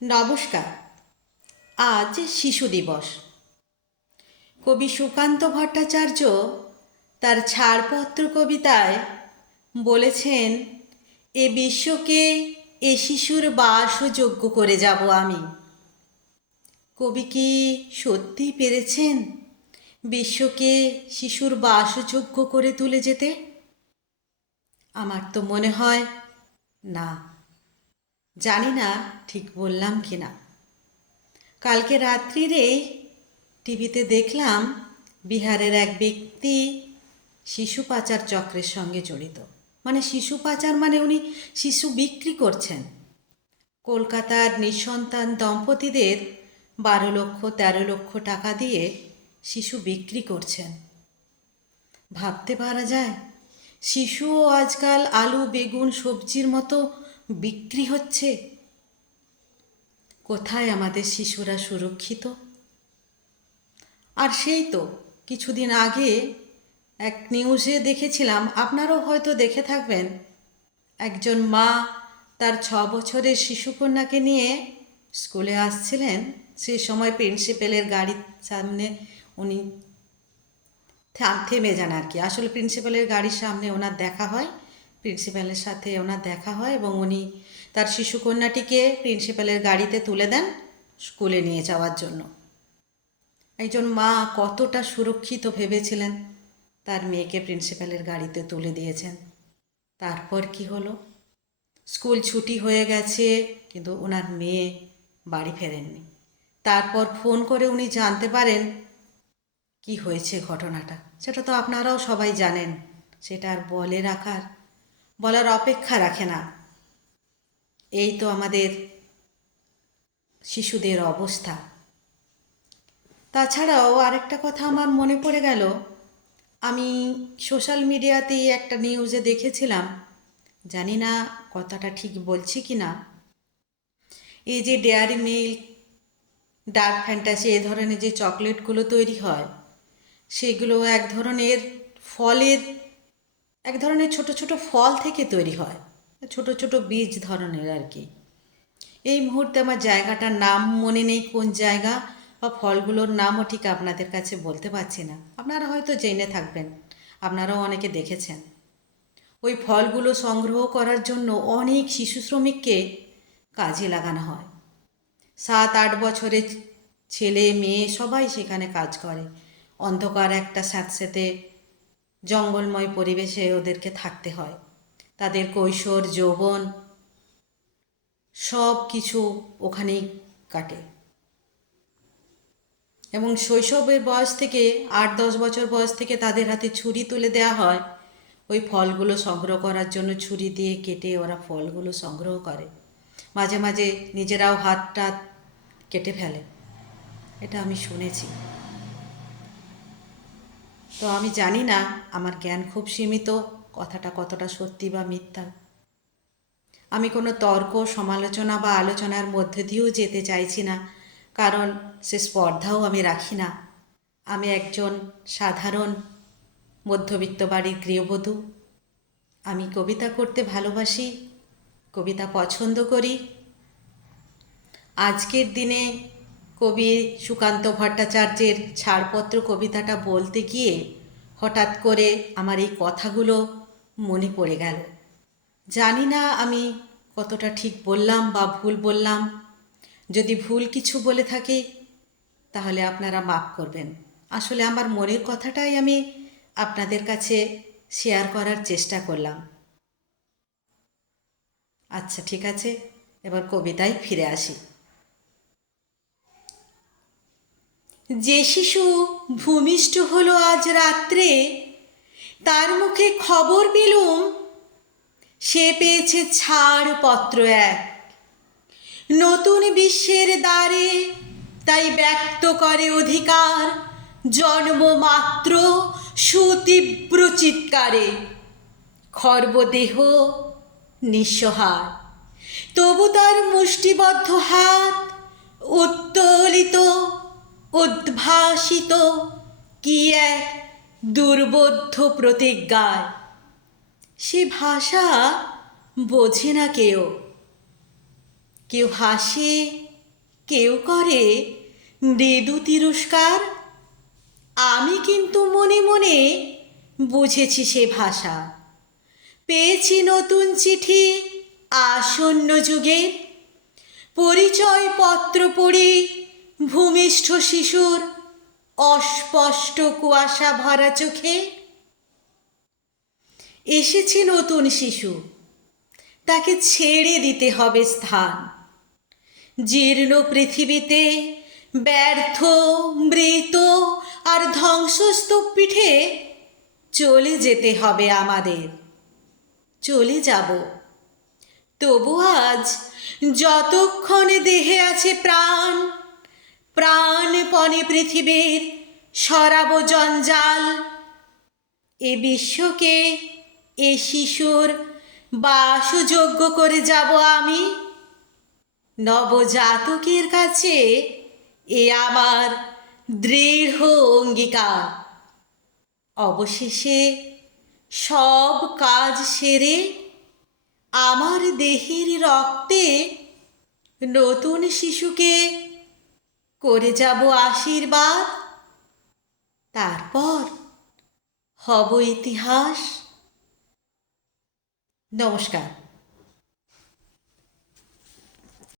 নমস্কার। আজ শিশু দিবস। কবি সুকান্ত ভট্টাচার্য তার ছাড়পত্র কবিতায় বলেছেন, এ বিশ্বকে এ শিশুর বাসযোগ্য করে যাব আমি। কবি কি সত্যি পেরেছেন বিশ্বকে শিশুর বাসযোগ্য করে তুলে যেতে? আমার তো মনে হয় না। জানি না ঠিক বললাম কি না। কালকে রাত্রিরে টিভিতে দেখলাম বিহারের এক ব্যক্তি শিশু পাচার চক্রের সঙ্গে জড়িত। মানে শিশু পাচার মানে উনি শিশু বিক্রি করছেন। কলকাতার নিঃসন্তান দম্পতিদের 12 লক্ষ 13 লক্ষ টাকা দিয়ে শিশু বিক্রি করছেন। ভাবতে পারা যায় শিশুও আজকাল আলু বেগুন সবজির মতো বিক্রি হচ্ছে। কোথায় আমাদের শিশুরা সুরক্ষিত? আর সেই তো কিছুদিন আগে এক নিউজে দেখেছিলাম, আপনারাও হয়তো দেখে থাকবেন, একজন মা তার 6 বছরের শিশুকন্যাকে নিয়ে স্কুলে আসছিলেন। সেই সময় প্রিন্সিপালের গাড়ির সামনে উনি থেমে যান আর কি। আসলে প্রিন্সিপালের গাড়ির সামনে ওনার দেখা হয়, প্রিন্সিপালের সাথে ওনার দেখা হয় এবং উনি তার শিশুকন্যাটিকে প্রিন্সিপালের গাড়িতে তুলে দেন স্কুলে নিয়ে যাওয়ার জন্য। একজন মা কতটা সুরক্ষিত ভেবেছিলেন তার মেয়েকে প্রিন্সিপালের গাড়িতে তুলে দিয়েছেন। তারপর কি হলো? স্কুল ছুটি হয়ে গেছে কিন্তু ওনার মেয়ে বাড়ি ফেরেননি। তারপর ফোন করে উনি জানতে পারেন কি হয়েছে ঘটনাটা। সেটা তো আপনারাও সবাই জানেন, সেটা আর বলার অপেক্ষা রাখে না। এই তো আমাদের শিশুদের অবস্থা। তাছাড়াও আরেকটা কথা আমার মনে পড়ে গেল, আমি সোশ্যাল মিডিয়াতেই একটা নিউজে দেখেছিলাম, জানি না কথাটা ঠিক বলছি কি না, এই যে ডেয়ারি মিল্ক, ডার্ক ফ্যান্টাসি এ ধরনের যে চকলেটগুলো তৈরি হয়, সেগুলো এক ধরনের ছোট ছোট ফল থেকে তৈরি হয়, ছোট ছোট বীজ ধরনের আর কি। এই মুহূর্তে আমার জায়গাটার নাম মনে নেই কোন জায়গা, বা ফলগুলোর নামও ঠিক আপনাদের কাছে বলতে পারছি না। আপনারা হয়তো জেনে থাকবেন, আপনারাও অনেকে দেখেছেন। ওই ফলগুলো সংগ্রহ করার জন্য অনেক শিশু শ্রমিককে কাজে লাগানো হয়। 7-8 বছরের ছেলে মেয়ে সবাই সেখানে কাজ করে। অন্ধকার একটা স্যাঁতসেঁতে জঙ্গলময় পরিবেশে ওদেরকে থাকতে হয়। তাদের কৈশোর যৌবন সব কিছু ওখানেই কাটে এবং শৈশবের বয়স থেকে 8-10 বছর বয়স থেকে তাদের হাতে ছুরি তুলে দেওয়া হয় ওই ফলগুলো সংগ্রহ করার জন্য। ছুরি দিয়ে কেটে ওরা ফলগুলো সংগ্রহ করে। মাঝে মাঝে নিজেরাও হাতটা কেটে ফেলে, এটা আমি শুনেছি। তো আমি জানি না, আমার জ্ঞান খুব সীমিত, কথাটা কতটা সত্যি বা মিথ্যা। আমি কোনো তর্ক সমালোচনা বা আলোচনার মধ্যে দিয়েও যেতে চাইছি না, কারণ সে স্পর্ধাও আমি রাখি না। আমি একজন সাধারণ মধ্যবিত্ত বাড়ির গৃহবধূ। আমি কবিতা করতে ভালোবাসি, কবিতা পছন্দ করি। আজকের দিনে কবি সুকান্ত ভট্টাচার্যের ছাড়পত্র কবিতাটা বলতে গিয়ে হঠাৎ করে আমার এই কথাগুলো মনে পড়ে গেল। জানি না আমি কতটা ঠিক বললাম বা ভুল বললাম। যদি ভুল কিছু বলে থাকি তাহলে আপনারা মাফ করবেন। আসলে আমার মনের কথাটাই আমি আপনাদের কাছে শেয়ার করার চেষ্টা করলাম। আচ্ছা, ঠিক আছে, এবার কবিতায় ফিরে আসি। যে শিশু ভূমিষ্ঠ হলো আজ রাত্রে, তার মুখে খবর পেলুম সে পেয়েছে ছাড়পত্র এক। নতুন বিশ্বের দ্বারে তাই ব্যক্ত করে অধিকার, জন্মমাত্র সুতীব্র চিৎকারে। খর্বদেহ নিঃসহায়, তবু তার মুষ্টিবদ্ধ হাত উত্তোলিত, উদ্ভাসিত কি এক দুর্বোধ্য প্রতিজ্ঞায়। সে ভাষা বোঝে না কেউ, কেউ হাসে, কেউ করে মৃদু তিরস্কার, আমি কিন্তু মনে মনে বুঝেছি সে ভাষা। পেয়েছি নতুন চিঠি আসন্ন যুগে, পরিচয়পত্র পড়ি ভূমিষ্ঠ শিশুর অস্পষ্ট কুয়াশা ভরা চোখে। এসেছে নতুন শিশু, তাকে ছেড়ে দিতে হবে স্থান। জীর্ণ পৃথিবীতে ব্যর্থ, মৃত আর ধ্বংসস্তূপ পিঠে চলে যেতে হবে আমাদের। চলে যাব, তবু আজ যতক্ষণে দেহে আছে প্রাণ, প্রাণপণে পৃথিবীর সরাব জঞ্জাল। এ বিশ্বকে এ শিশুর বাসযোগ্য করে যাব আমি। নবজাতকের কাছে এ আমার দৃঢ় অঙ্গীকার। অবশেষে সব কাজ সেরে আমার দেহের রক্তে নতুন শিশুকে করে যাব আশীর্বাদ। তারপর হব ইতিহাস। নমস্কার।